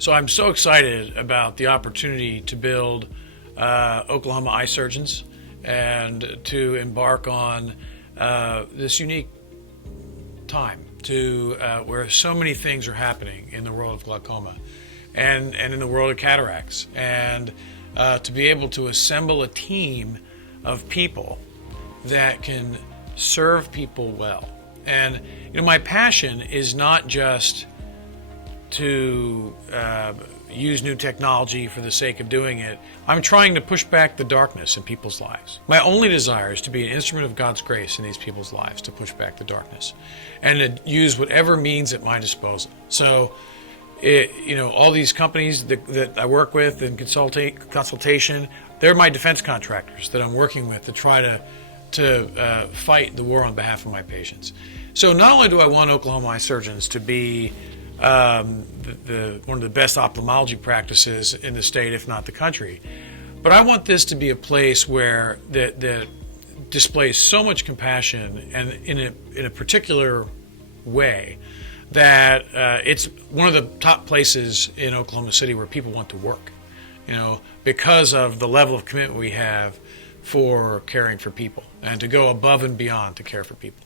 So I'm so excited about the opportunity to build Oklahoma Eye Surgeons and to embark on this unique time where so many things are happening in the world of glaucoma and in the world of cataracts, and to be able to assemble a team of people that can serve people well. And my passion is not just to use new technology for the sake of doing it. I'm trying to push back the darkness in people's lives. My only desire is to be an instrument of God's grace in these people's lives, to push back the darkness and to use whatever means at my disposal. So, all these companies that I work with in consultation, they're my defense contractors that I'm working with to try to fight the war on behalf of my patients. So not only do I want Oklahoma Eye Surgeons to be one of the best ophthalmology practices in the state, if not the country, but I want this to be a place where that displays so much compassion and in a particular way that it's one of the top places in Oklahoma City where people want to work, because of the level of commitment we have for caring for people and to go above and beyond to care for people.